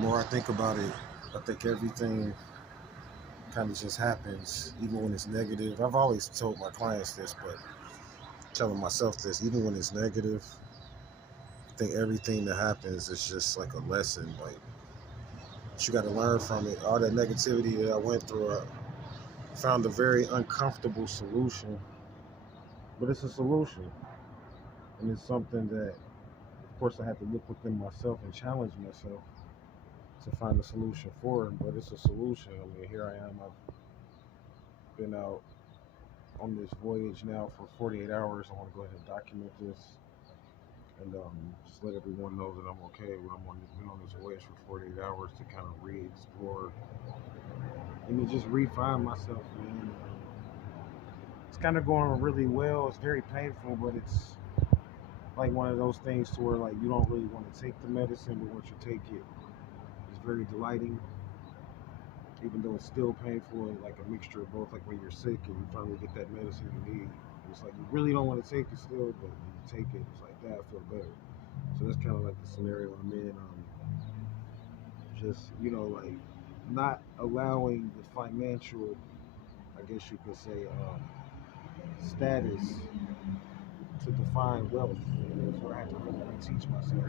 more I think about it, I think everything kind of just happens, even when it's negative. I've always told my clients this, but telling myself this, even when it's negative, I think everything that happens is just like a lesson. Like, you got to learn from it. All that negativity that I went through, I found a very uncomfortable solution, but it's a solution. And it's something that, of course, I have to look within myself and challenge myself to find a solution for it. But it's a solution. I mean, here I am. I've been out on this voyage now for 48 hours. I want to go ahead and document this and just let everyone know that I'm okay. Been on this voyage for 48 hours to kind of re-explore and to just refine myself, man. It's kind of going really well. It's very painful, but it's like one of those things to where like you don't really want to take the medicine, but once you take it, it's very delighting. Even though it's still painful and like a mixture of both, like when you're sick and you finally get that medicine you need. It's like you really don't want to take it still, but when you take it, it's like that, I feel better. So that's kind of like the scenario I'm in. Just like not allowing the financial, I guess you could say, status to define wealth. That's where I have to really teach myself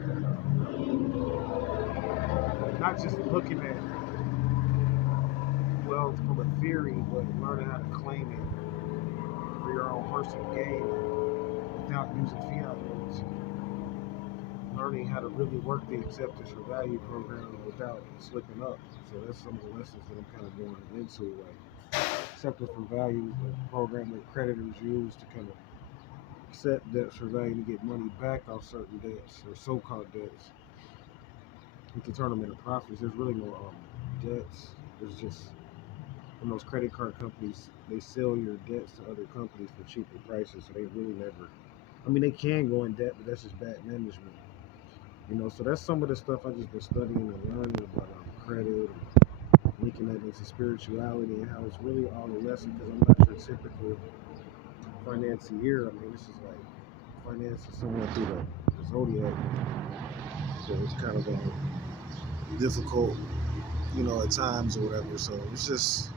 that. Not just looking at wealth from a theory, but learning how to claim it for your own personal gain without using fiat notes. Learning how to really work the acceptance for value program without slipping up. So that's some of the lessons that I'm kind of going into. Like acceptance for value is a program that creditors use to kind of accept debts for value to get money back off certain debts or so-called debts. You can turn them into profits. There's really no debts. There's just when those credit card companies, they sell your debts to other companies for cheaper prices. So they really never. I mean, they can go in debt, but that's just bad management. So that's some of the stuff I just been studying and learning about credit and linking that into spirituality and how it's really all a lesson because I'm not your typical financier. I mean, this is like financing someone through the zodiac. So it's kind of difficult, at times or whatever. So it's just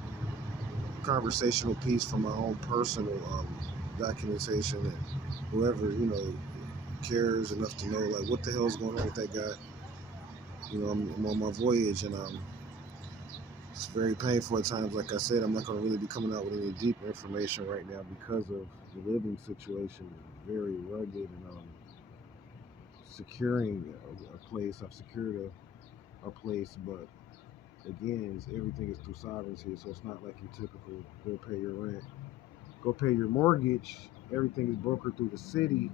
conversational piece from my own personal documentation and whoever, cares enough to know like what the hell's going on with that guy. I'm on my voyage and it's very painful at times. Like I said, I'm not going to really be coming out with any deep information right now because of the living situation is very rugged and securing a place. I've secured a place, but again, everything is through sovereignty, so it's not like your typical go pay your rent, go pay your mortgage. Everything is brokered through the city.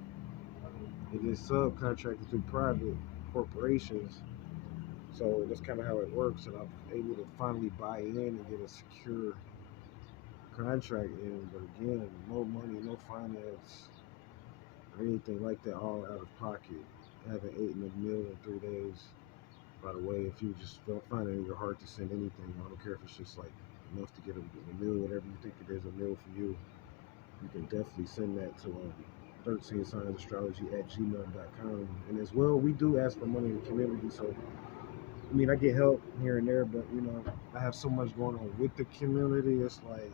It is subcontracted through private corporations. So that's kind of how it works, and I'm able to finally buy in and get a secure contract in. But again, no money, no finance, or anything like that, all out of pocket. I haven't eaten a meal in 3 days. By the way, if you just don't find it in your heart to send anything, I don't care if it's just like enough to get a meal, whatever you think it is, a meal for you, you can definitely send that to 13signsastrology@gmail.com. And as well, we do ask for money in the community, so I mean, I get help here and there, but I have so much going on with the community. It's like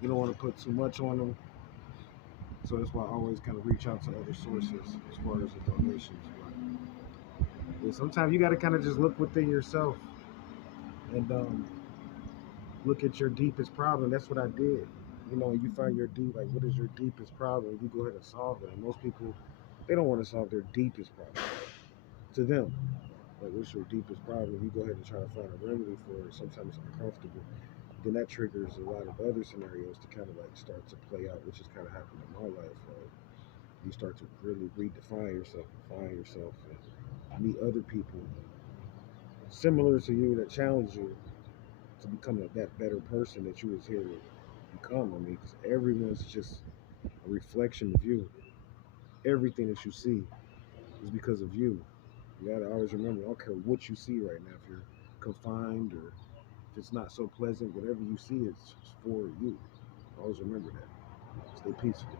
you don't want to put too much on them, so that's why I always kind of reach out to other sources as far as the donations. But yeah, sometimes you got to kind of just look within yourself and look at your deepest problem. That's what I did. You find your like what is your deepest problem? You go ahead and solve it. And most people, they don't want to solve their deepest problem. To them, like what's your deepest problem? You go ahead and try to find a remedy for it. Sometimes it's uncomfortable. Then that triggers a lot of other scenarios to kind of like start to play out, which has kind of happened in my life. Like you start to really redefine yourself, find yourself, and meet other people similar to you that challenge you to become that better person that you was here to become. I mean, because everyone's just a reflection of you. Everything that you see is because of you. You gotta always remember, I don't care what you see right now, if you're confined or if it's not so pleasant, whatever you see is for you. Always remember that. Stay peaceful.